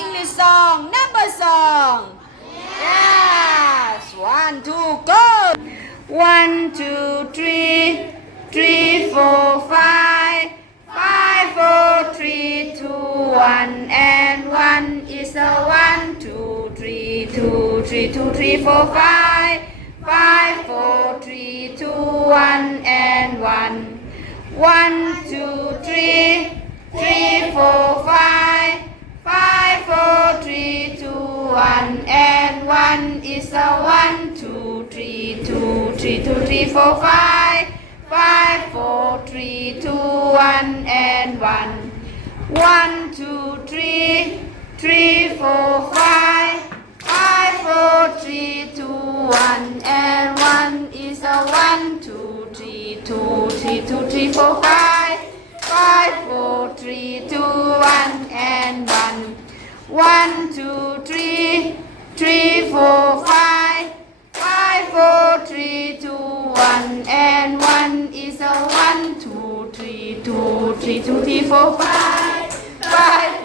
English song number song. Yes one two go. One two three three four five. Five four three two one and one is a one two three two three two three four five. Five four three two one and one. One two three and one is a one two three two three two three four five. Five four three two one and one. One two three three four five. Five four three two one. And one is a one two three two three two three four five. Five four three two one and one. One two three three four five. Five four three two one. And one is a one two three two three two three four five. Five